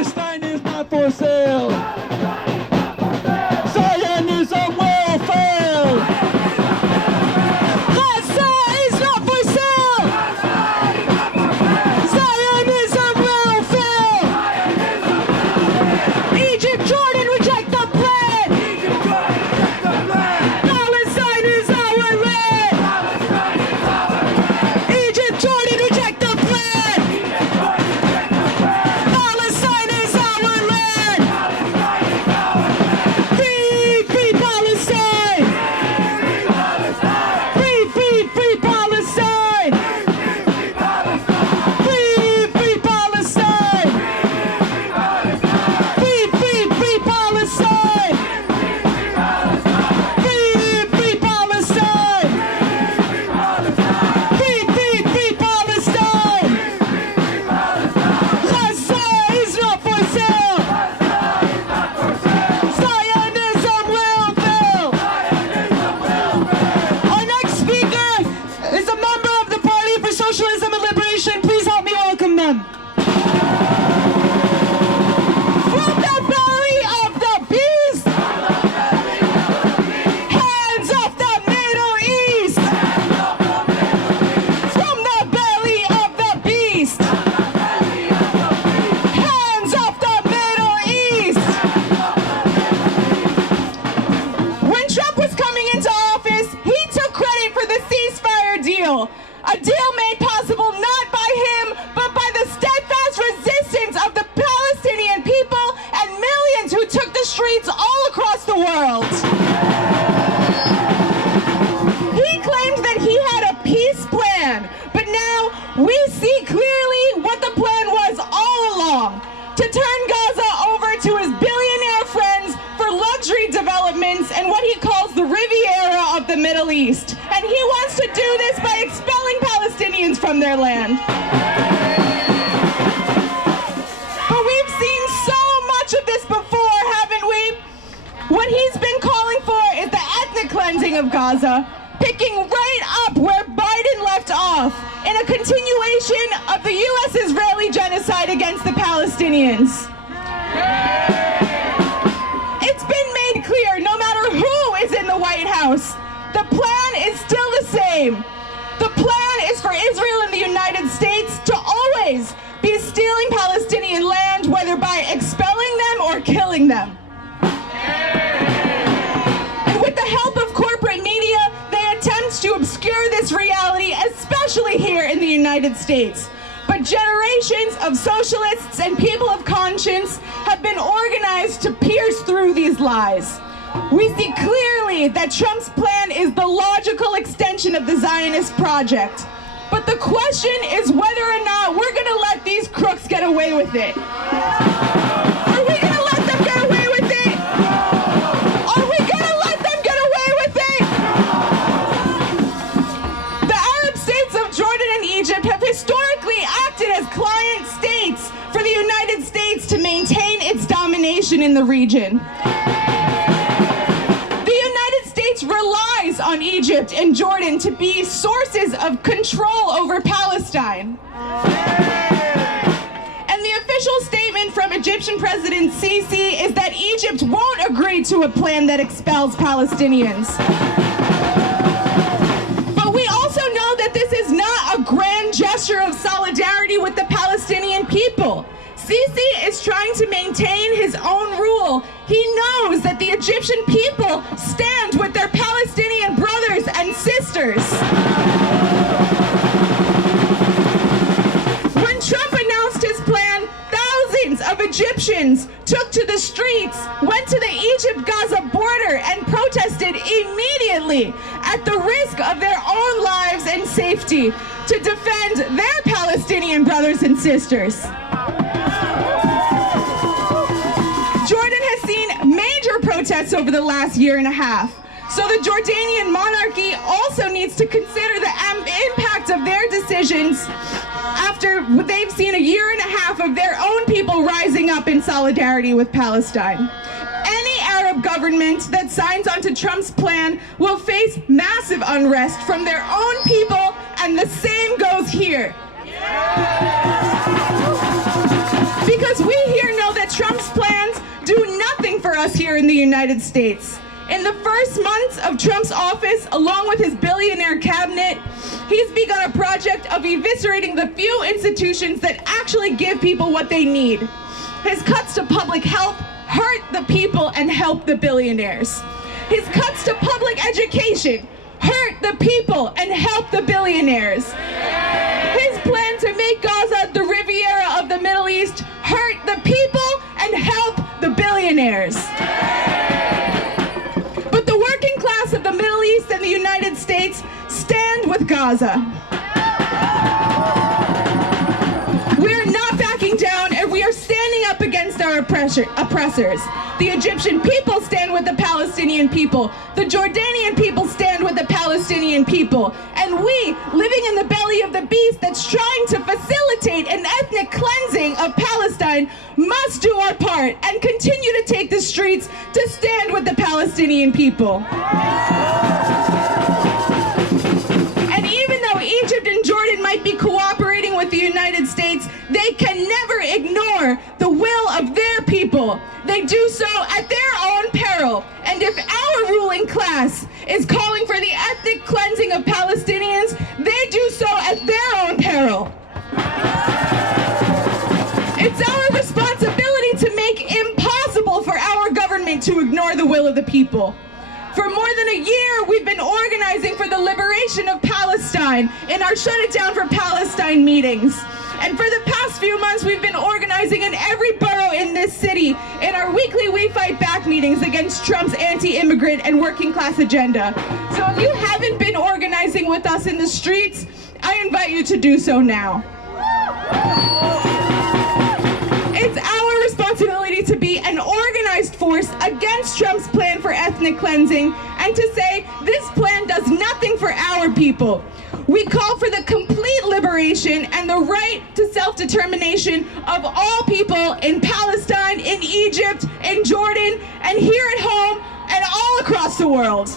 Palestine is not for sale. Zionism will fail. Gaza is not for sale. Zionism will fail. Egypt, Jordan, reject the plan. Palestine is our land. Egypt, Jordan, reject the plan. Palestine is our land. Free, free Palestine. Free, free, free Palestine. Free, free Palestine. Free, free, free Palestine. Free, free Palestine. Free, free, free Palestine. Gaza is not for sale. Zionism will fail. Our next speaker is a member of the Party for Socialism and Liberation. Please help me welcome them. From the belly of the beast, hands of the Middle East. From the belly of the beast, hands of the Middle East. When Trump was coming into office, he took credit for the ceasefire deal, a deal made possible not by him, but by the steadfast resistance of the Palestinian people and millions who took the streets all across the world. He claimed that he had a peace plan, but now we see clearly what the plan was all along: to turn Gaza over to his billionaire friends for luxury developments and what he calls the Riviera of the Middle East. And he wants to do this by expelling Palestinians from their land. But we've seen so much of this before, haven't we? What he's been calling for is the ethnic cleansing of Gaza, picking right up where Biden left off, in a continuation of the U.S.-Israeli genocide against the Palestinians. It's been made clear, no matter who is in the White House, the plan is still the same. The plan is for Israel and the United States to always be stealing Palestinian land, whether by expelling them or killing them. And with the help of corporate media, they attempt to obscure this reality, especially here in the United States. But generations of socialists and people of conscience have been organized to pierce through these lies. We see clearly that Trump's plan is the logical extension of the Zionist project. But the question is whether or not we're going to let these crooks get away with it. Are we going to let them get away with it? Are we going to let them get away with it? The Arab states of Jordan and Egypt have historically acted as client states for the United States to maintain its domination in the region. Relies on Egypt and Jordan to be sources of control over Palestine. And the official statement from Egyptian President Sisi is that Egypt won't agree to a plan that expels Palestinians. But we also know that this is not a grand gesture of solidarity with the Palestinian people. Sisi is trying to maintain his own rule. He knows that the Egyptian people stand with their Palestinian brothers and sisters. When Trump announced his plan, thousands of Egyptians took to the streets, went to the Egypt-Gaza border, and protested immediately at the risk of their own lives and safety to defend their Palestinian brothers and sisters. Jordan has seen major protests over the last year and a half. So the Jordanian monarchy also needs to consider the impact of their decisions after they've seen a year and a half of their own people rising up in solidarity with Palestine. Any Arab government that signs onto Trump's plan will face massive unrest from their own people, and the same goes here. Because we here know that that Trump's plans do nothing for us here in the United States. In the first months of Trump's office, along with his billionaire cabinet, he's begun a project of eviscerating the few institutions that actually give people what they need. His cuts to public health hurt the people and help the billionaires. His cuts to public education hurt the people and help the billionaires. His plan to make Gaza the Riviera of the Middle East hurt the people and help the billionaires. But the working class of the Middle East and the United States stand with Gaza. We're not backing down, and we are standing up against our oppressors. The Egyptian people stand with the Palestinian people. The Jordanian people stand with the Palestinian people. And we, living in the belly of the beast that's trying to facilitate an ethnic cleansing of Palestine, must do our part and continue to take the streets to stand with the Palestinian people. And even though Egypt and Jordan might be cooperating with the United States, they can never ignore the will of their people. They do so at their own peril. And if our ruling class is calling for the ethnic cleansing of Palestinians, they do so at their own peril. It's our responsibility to make impossible for our government to ignore the will of the people. For more than a year, we've been organizing for the liberation of Palestine in our Shut It Down for Palestine meetings. And for the past few months, we've been organizing in every borough in this city in our weekly We Fight Back meetings against Trump's anti-immigrant and working class agenda. So if you haven't been organizing with us in the streets, I invite you to do so now. It's our responsibility to be an organized force against Trump's plan for ethnic cleansing and to say this plan does nothing for our people. We call for the complete liberation and the right to self-determination of all people in Palestine, in Egypt, in Jordan, and here at home, and all across the world.